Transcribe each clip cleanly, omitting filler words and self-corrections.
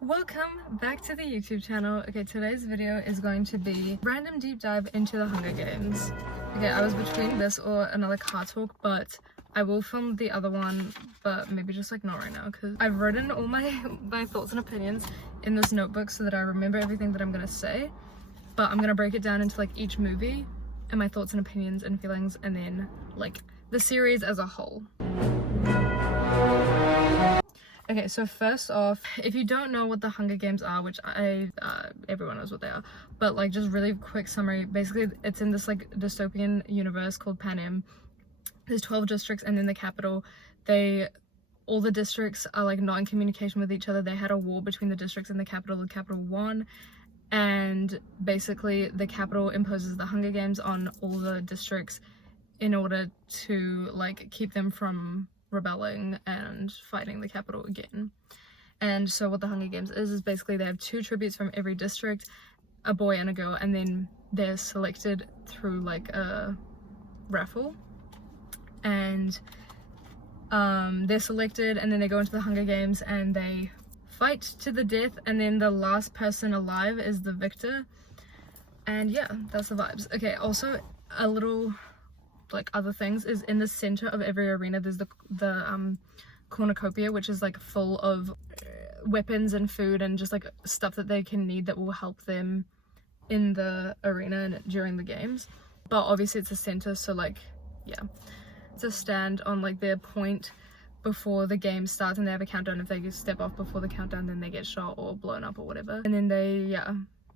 Welcome back to the YouTube channel. Okay, today's video is going to be random deep dive into the Hunger Games. Okay, I was between this or another car talk, but I will film the other one, but maybe just like not right now, because I've written all my thoughts and opinions in this notebook so that I remember everything that I'm gonna say, but I'm gonna break it down into like each movie and my thoughts and opinions and feelings, and then like the series as a whole. Okay, so first off, if you don't know what the Hunger Games are, which everyone knows what they are, but like just really quick summary, basically it's in this like dystopian universe called Panem. There's 12 districts, and then the capital, all the districts are like not in communication with each other. They had a war between the districts and the capital won, and basically the capital imposes the Hunger Games on all the districts in order to like keep them from rebelling and fighting the capital again. And so what the Hunger Games is basically they have two tributes from every district, a boy and a girl, and then they're selected through like a raffle, and they're selected, and then they go into the Hunger Games and they fight to the death, and then the last person alive is the victor. And yeah, that's the vibes. Okay, also a little like other things is in the center of every arena there's the cornucopia, which is like full of weapons and food and just like stuff that they can need that will help them in the arena and during the games. But obviously it's a center, so like yeah, it's a stand on like their point before the game starts, and they have a countdown. If they step off before the countdown, then they get shot or blown up or whatever, and then they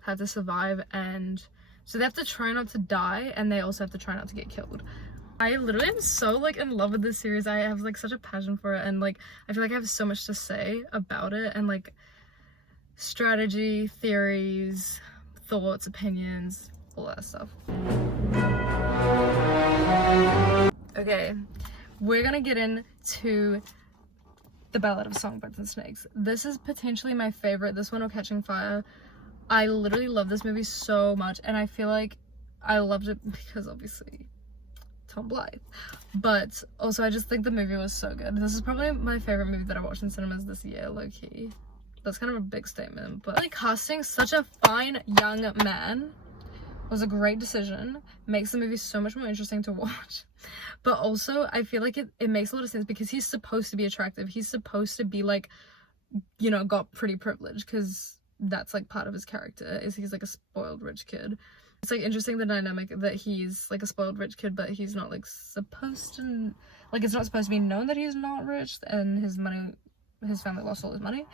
have to survive. And so they have to try not to die, and they also have to try not to get killed. I literally am so like in love with this series. I have like such a passion for it, and like I feel like I have so much to say about it, and like strategy, theories, thoughts, opinions, all that stuff. Okay, we're gonna get into the Ballad of Songbirds and Snakes. This is potentially my favorite, this one or Catching Fire. I literally love this movie so much, and I feel like I loved it because obviously Tom Blythe, but also I just think the movie was so good. This is probably my favorite movie that I watched in cinemas this year, low-key. That's kind of a big statement, but like casting such a fine young man was a great decision. Makes the movie so much more interesting to watch, but also I feel like it makes a lot of sense because he's supposed to be attractive. He's supposed to be like, you know, got pretty privileged, because that's like part of his character is he's like a spoiled rich kid. It's like interesting the dynamic that he's like a spoiled rich kid, but he's not like supposed to, like it's not supposed to be known that he's not rich, and his family lost all his money.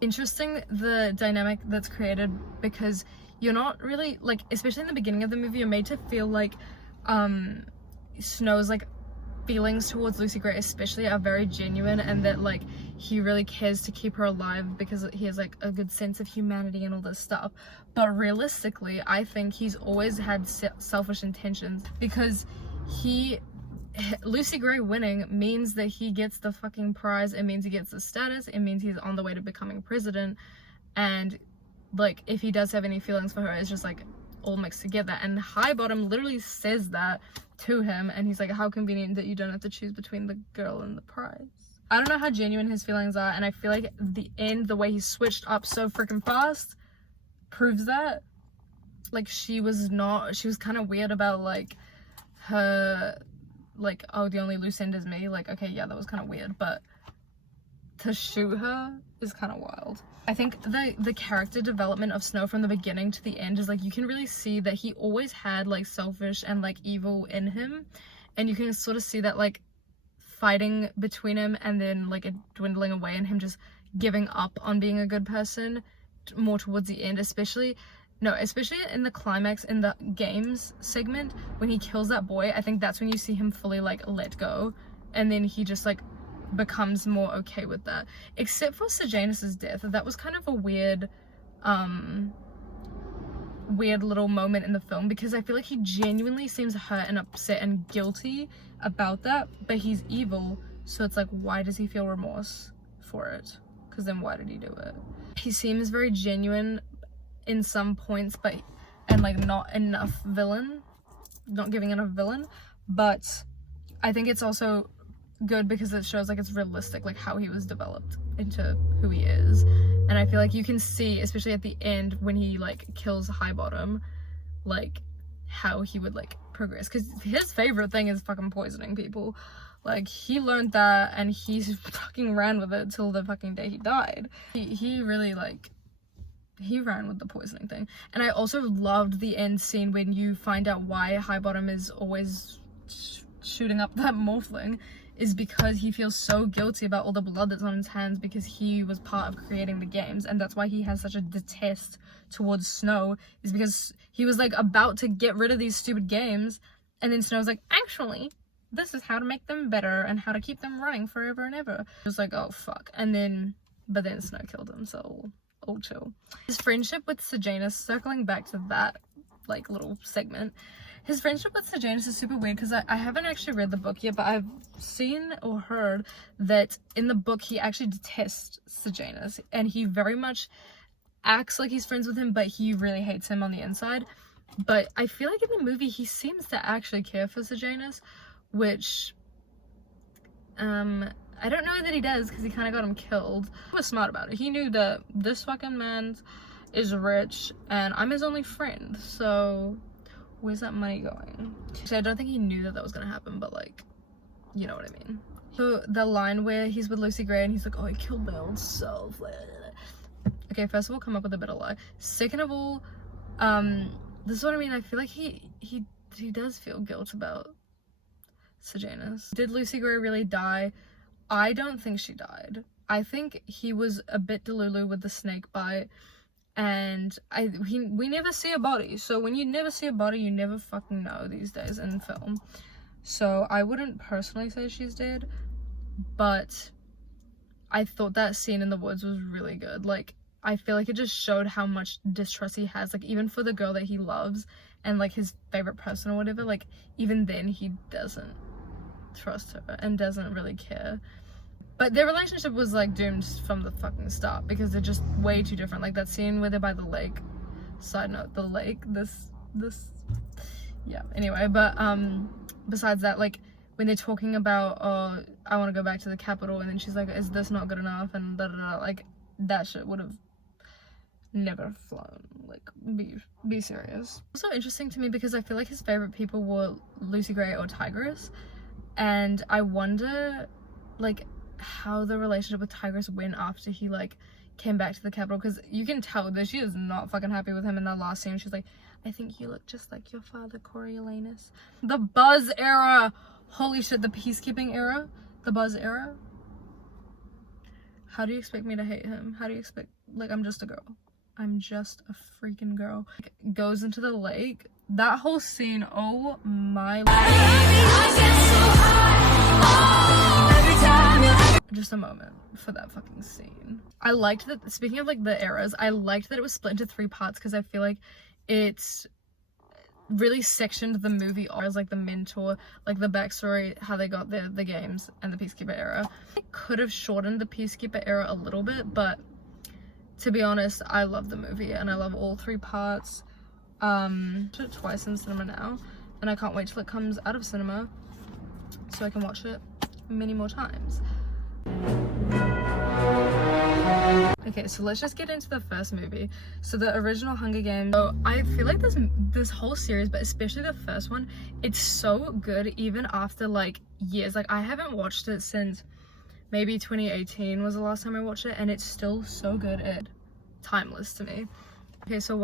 Interesting the dynamic that's created, because you're not really like, especially in the beginning of the movie, you're made to feel like Snow's like feelings towards Lucy Gray especially are very genuine, and that like he really cares to keep her alive because he has like a good sense of humanity and all this stuff. But realistically, I think he's always had selfish intentions, because Lucy Gray winning means that he gets the fucking prize. It means he gets the status. It means he's on the way to becoming president. And like if he does have any feelings for her, it's just like all mixed together. And Highbottom literally says that to him, and he's like, how convenient that you don't have to choose between the girl and the prize. I don't know how genuine his feelings are, and I feel like the way he switched up so freaking fast proves that. Like she was kind of weird about like her, like, oh, the only loose end is me. Like, okay, yeah, that was kind of weird, but to shoot her is kind of wild. I think the character development of Snow from the beginning to the end is like, you can really see that he always had like selfish and like evil in him, and you can sort of see that like fighting between him, and then like it dwindling away, and him just giving up on being a good person more towards the end, especially in the climax in the games segment when he kills that boy. I think that's when you see him fully like let go, and then he just like becomes more okay with that, except for Sejanus's death. That was kind of a weird little moment in the film, because I feel like he genuinely seems hurt and upset and guilty about that, but he's evil, so it's like, why does he feel remorse for it? Because then why did he do it? He seems very genuine in some points, and like not giving enough villain, but I think it's also good because it shows like it's realistic, like how he was developed. into who he is. And I feel like you can see, especially at the end when he like kills Highbottom, like how he would like progress, because his favorite thing is fucking poisoning people. Like, he learned that and he fucking ran with it till the fucking day he died. He really like, he ran with the poisoning thing. And I also loved the end scene when you find out why Highbottom is always shooting up that morphling, is because he feels so guilty about all the blood that's on his hands, because he was part of creating the games, and that's why he has such a detest towards Snow, is because he was like about to get rid of these stupid games, and then Snow's like, actually, this is how to make them better and how to keep them running forever and ever. It was like, oh fuck. And then, but then Snow killed him, so all chill. His friendship with Sejanus, circling back to that like little segment, his friendship with Sejanus is super weird, because I haven't actually read the book yet, but I've seen or heard that in the book he actually detests Sejanus, and he very much acts like he's friends with him, but he really hates him on the inside. But I feel like in the movie he seems to actually care for Sejanus, which I don't know that he does, because he kind of got him killed. He was smart about it. He knew that this fucking man is rich and I'm his only friend, so where's that money going? So I don't think he knew that was gonna happen, but like, you know what I mean. So the line where he's with Lucy Gray and he's like, oh, I killed my own self. Okay, first of all, come up with a bit of lie. Second of all, this is what I mean. I feel like he does feel guilt about Sejanus. Did Lucy Gray really die? I don't think she died. I think he was a bit delulu with the snake bite, and we never see a body. So when you never see a body, you never fucking know these days in film. So I wouldn't personally say she's dead, but I thought that scene in the woods was really good. Like, I feel like it just showed how much distrust he has, like, even for the girl that he loves and like his favorite person or whatever. Like, even then he doesn't trust her and doesn't really care. But their relationship was like doomed from the fucking start, because they're just way too different. Like that scene where they're by the lake, side note, the lake, this yeah, anyway. But besides that, like when they're talking about, oh, I want to go back to the capital, and then she's like, is this not good enough, and da da da, like that shit would have never flown. Like, be serious. Also interesting to me, because I feel like his favorite people were Lucy Gray or Tigress, and I wonder like how the relationship with Tigress went after he like came back to the capital, because you can tell that she is not fucking happy with him in that last scene. She's like, I think you look just like your father, Coriolanus. The Buzz era, holy shit. The peacekeeping era, the Buzz era. How do you expect me to hate him? How do you expect, like, I'm just a girl. I'm just a freaking girl. Like, goes into the lake, that whole scene, oh my just a moment for that fucking scene. I liked that, speaking of like the eras, I liked that it was split into 3 parts, because I feel like it's really sectioned the movie as like the mentor, like the backstory, how they got the games, and the Peacekeeper era. I could have shortened the Peacekeeper era a little bit, but to be honest, I love the movie and I love all 3 parts. I watched it twice in cinema now, and I can't wait till it comes out of cinema so I can watch it many more times. Okay, so let's just get into the first movie. So the original Hunger Games. So I feel like this whole series, but especially the first one, it's so good even after like years. Like, I haven't watched it since maybe 2018 was the last time I watched it, and it's still so good. It's timeless to me. Okay, so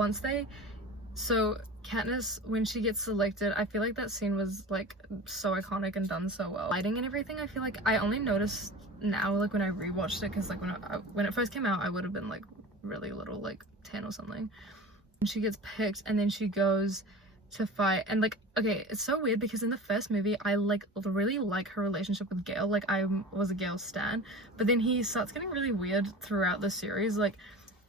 Katniss, when she gets selected, I feel like that scene was like so iconic and done so well. Lighting and everything, I feel like I only noticed now, like when I rewatched it, because like when it first came out, I would have been like really little, like 10 or something. And she gets picked, and then she goes to fight, and like, okay, it's so weird, because in the first movie I like really like her relationship with Gale. Like, I was a Gale stan, but then he starts getting really weird throughout the series. Like,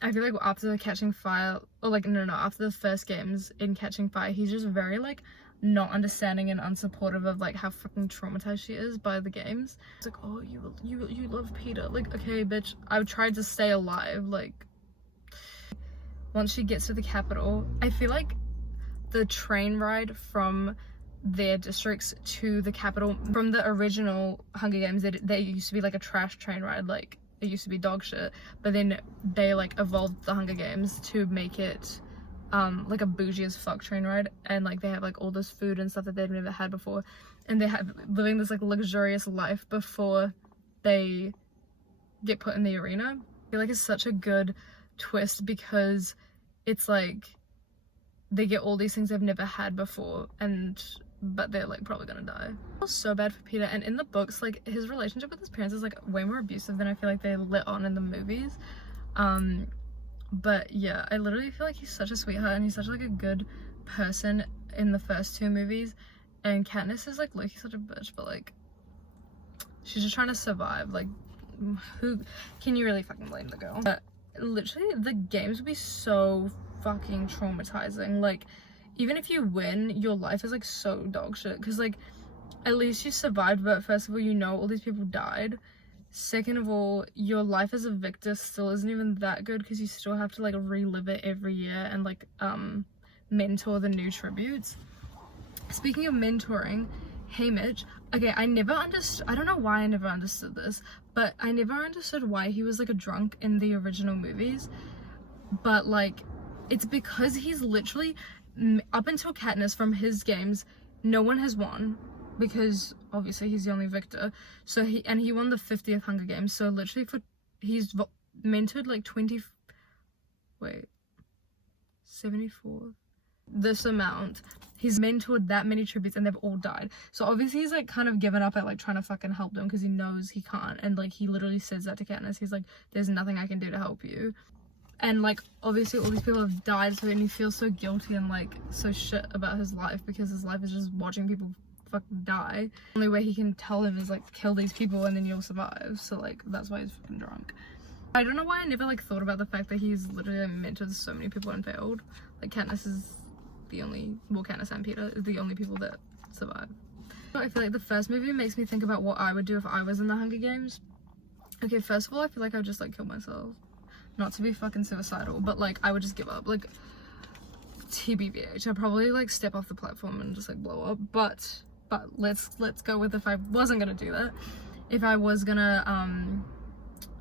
I feel like after Catching Fire, or like no, after the first games in Catching Fire, he's just very like not understanding and unsupportive of like how fucking traumatized she is by the games. It's like, oh, you love Peter. Like, okay, bitch, I tried to stay alive. Like, once she gets to the capital, I feel like the train ride from their districts to the capital, from the original Hunger Games, there used to be like a trash train ride. Like, it used to be dog shit, but then they like evolved the Hunger Games to make it like a bougie as fuck train ride, and like they have like all this food and stuff that they've never had before, and they have living this like luxurious life before they get put in the arena. I feel like it's such a good twist because it's like they get all these things they've never had before, but they're like probably gonna die. I feel so bad for Peter, and in the books like his relationship with his parents is like way more abusive than I feel like they let on in the movies. But yeah, I literally feel like he's such a sweetheart, and he's such like a good person in the first 2 movies, and Katniss is like Loki's such a bitch, but like she's just trying to survive. Like who can you really fucking blame the girl? But literally the games would be so fucking traumatizing. Like even if you win, your life is like so dog shit, because like at least you survived, but first of all, you know all these people died. Second of all, your life as a victor still isn't even that good, because you still have to like relive it every year and like mentor the new tributes. Speaking of mentoring, Haymitch, okay, I don't know why I never understood this, but I never understood why he was like a drunk in the original movies, but like it's because he's literally, up until Katniss, from his games, no one has won, because obviously he's the only victor. So he won the 50th Hunger Games, so literally he's mentored like 74 this amount. He's mentored that many tributes and they've all died, so obviously he's like kind of given up at like trying to fucking help them, because he knows he can't, and like he literally says that to Katniss. He's like, there's nothing I can do to help you. And like obviously all these people have died, so, and he feels so guilty and like so shit about his life, because his life is just watching people fucking die. The only way he can tell them is like kill these people and then you'll survive. So like that's why he's fucking drunk. I don't know why I never like thought about the fact that he's literally like, mentored so many people and failed. Like Katniss is the only, well, Katniss and Peter is the only people that survive. I feel like the first movie makes me think about what I would do if I was in the Hunger Games. Okay, first of all, I feel like I would just like kill myself. Not to be fucking suicidal, but like I would just give up. Like TBBH, I'd probably like step off the platform and just like blow up. But let's go with, if I wasn't gonna do that, if I was gonna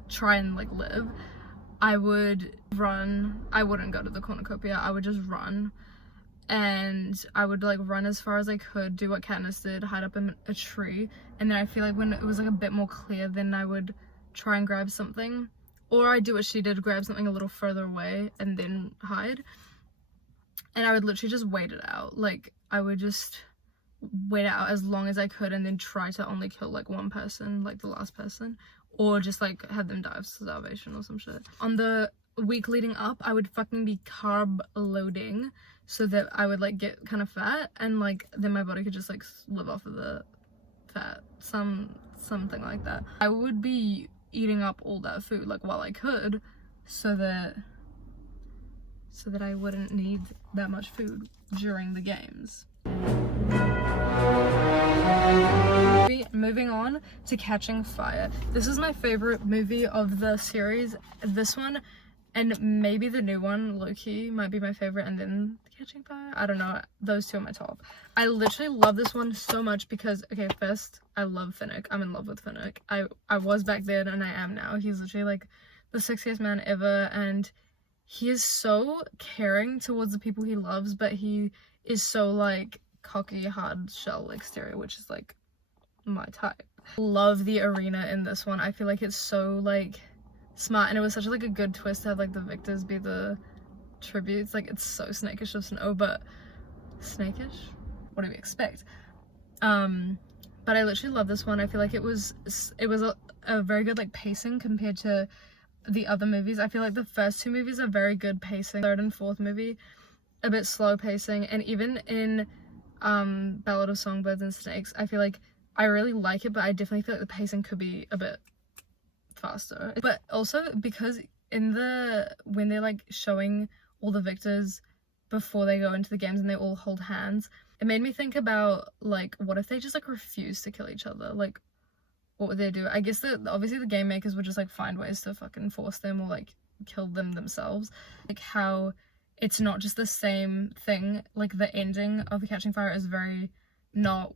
try and like live, I would run. I wouldn't go to the cornucopia, I would just run, and I would like run as far as I could, do what Katniss did, hide up in a tree, and then I feel like when it was like a bit more clear, then I would try and grab something, or I'd do what she did, grab something a little further away and then hide, and I would literally just wait it out. Like I would just wait out as long as I could, and then try to only kill like one person, like the last person, or just like have them die of starvation or some shit. On the week leading up, I would fucking be carb loading so that I would like get kind of fat, and like then my body could just like live off of the fat, something like that. I would be eating up all that food like while I could, so that I wouldn't need that much food during the games. Moving on to Catching Fire. This is my favorite movie of the series. This one and maybe the new one, low-key, might be my favorite, and then Catching Fire. I don't know, those two are my top. I literally love this one so much because, okay, first, I love Finnick. I'm in love with Finnick. I was back then and I am now. He's literally like the sexiest man ever, and he is so caring towards the people he loves, but he is so like cocky, hard shell exterior, which is like my type. Love the arena in this one. I feel like it's so like smart, and it was such like a good twist to have like the victors be the tributes. Like it's so snakish of Snow, but snakish? What do we expect? But I literally love this one. I feel like it was a very good like pacing compared to the other movies. I feel like the first two movies are very good pacing. Third and fourth movie, a bit slow pacing, and even in Ballad of Songbirds and Snakes, I feel like I really like it, but I definitely feel like the pacing could be a bit faster. But also because when they're like showing all the victors before they go into the games and they all hold hands, it made me think about like, what if they just like refuse to kill each other? Like, what would they do? I guess that obviously the game makers would just like find ways to fucking force them or like kill them themselves. Like how it's not just the same thing. Like the ending of Catching Fire is very not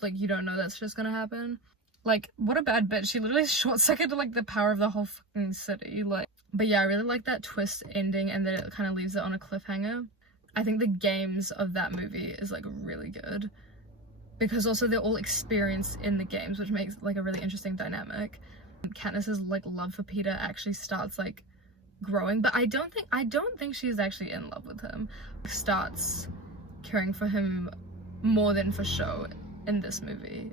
like, you don't know that's just gonna happen. Like, what a bad bitch. She literally short-circuited, like, the power of the whole fucking city. Like, but yeah, I really like that twist ending and that it kind of leaves it on a cliffhanger. I think the games of that movie is, like, really good. Because also they're all experienced in the games, which makes, like, a really interesting dynamic. Katniss's, like, love for Peter actually starts, like, growing. But I don't think she's actually in love with him. Starts caring for him more than for show in this movie.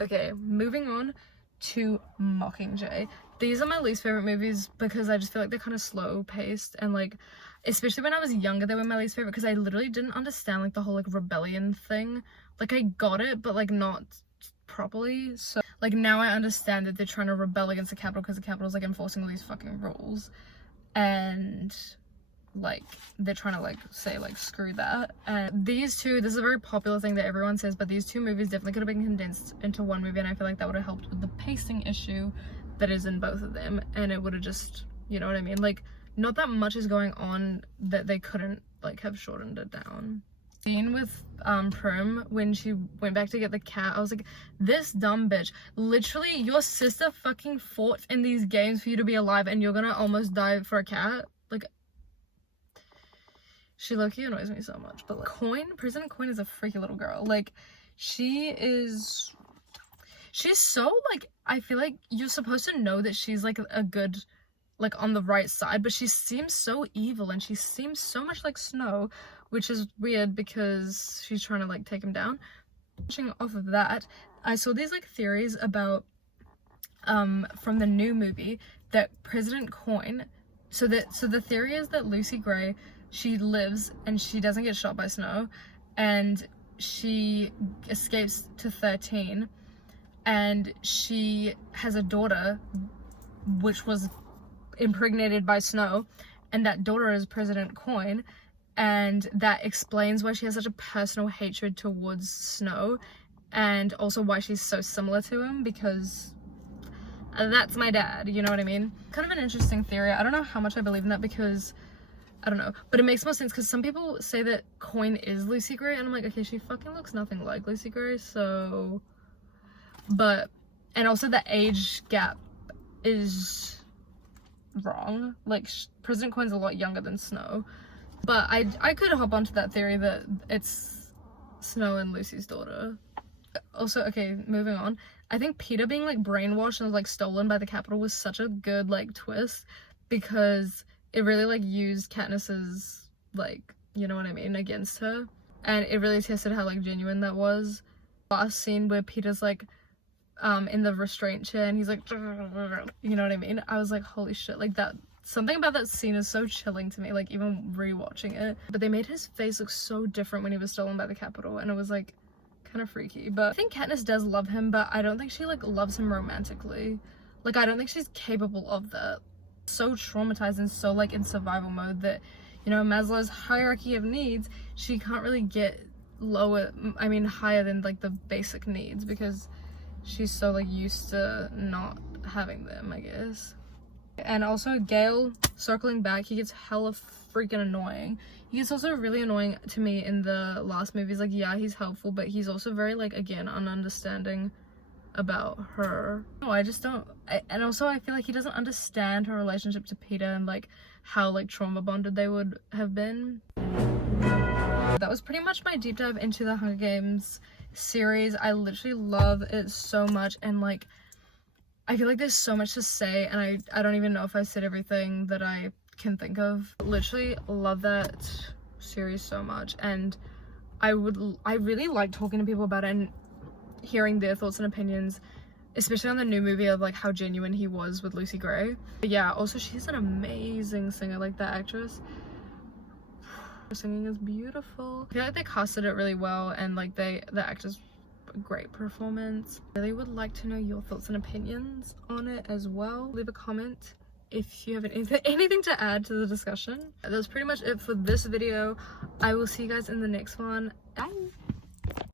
Okay, moving on to Mockingjay. These are my least favorite movies because I just feel like they're kind of slow paced, and like, especially when I was younger, they were my least favorite because I literally didn't understand like the whole like rebellion thing. Like, I got it, but like not properly. So like now I understand that they're trying to rebel against the capital because the capital's like enforcing all these fucking rules, and like they're trying to like say like screw that. And these two, this is a very popular thing that everyone says, but these two movies definitely could have been condensed into one movie, and I feel like that would have helped with the pacing issue that is in both of them, and it would have just, you know what I mean, like not that much is going on that they couldn't like have shortened it down. Scene with Prim when she went back to get the cat, I was like, this dumb bitch, literally your sister fucking fought in these games for you to be alive and you're gonna almost die for a cat. Like, she low-key annoys me so much. But like, President Coin is a freaky little girl. Like, she's so like, I feel like you're supposed to know that she's like a good, like on the right side, but she seems so evil and she seems so much like Snow, which is weird because she's trying to like take him down. Watching off of that, I saw these like theories about from the new movie that President Coin, so the theory is that Lucy Gray, she lives and she doesn't get shot by Snow, and she escapes to 13, and she has a daughter which was impregnated by Snow, and that daughter is President Coin, and that explains why she has such a personal hatred towards Snow, and also why she's so similar to him, because that's my dad, you know what I mean? Kind of an interesting theory. I don't know how much I believe in that because I don't know, but it makes more sense because some people say that Coin is Lucy Gray, and I'm like, okay, she fucking looks nothing like Lucy Gray, so, but, and also the age gap is wrong. Like, President Coin's a lot younger than Snow, but I could hop onto that theory that it's Snow and Lucy's daughter. Also, okay, moving on, I think Peter being like brainwashed and like stolen by the capital was such a good like twist, because it really like used Katniss's, like, you know what I mean, against her, and it really tested how like genuine that was. Last scene where Peter's like in the restraint chair and he's like, you know what I mean, I was like, holy shit, like that, something about that scene is so chilling to me, like even rewatching it. But they made his face look so different when he was stolen by the capital, and it was like kind of freaky. But I think Katniss does love him, but I don't think she like loves him romantically. Like, I don't think she's capable of that. So traumatized and so like in survival mode that, you know, Maslow's hierarchy of needs, she can't really get higher than like the basic needs because she's so like used to not having them, I guess. And also Gale, circling back, he gets hella freaking annoying. He gets also really annoying to me in the last movies. Like, yeah, he's helpful, but he's also very like, again, ununderstanding about her. No, I just don't, and also I feel like he doesn't understand her relationship to Peter and like how like trauma bonded they would have been. That was pretty much my deep dive into the Hunger Games series. I literally love it so much, and like I feel like there's so much to say, and I don't even know if I said everything that I can think of. Literally love that series so much, and I really like talking to people about it and hearing their thoughts and opinions, especially on the new movie of like how genuine he was with Lucy Gray. But yeah, also she's an amazing singer, like that actress. Her singing is beautiful. I feel like they casted it really well, and like the actors, great performance. I really would like to know your thoughts and opinions on it as well. Leave a comment if you have anything to add to the discussion. That's pretty much it for this video. I will see you guys in the next one. Bye.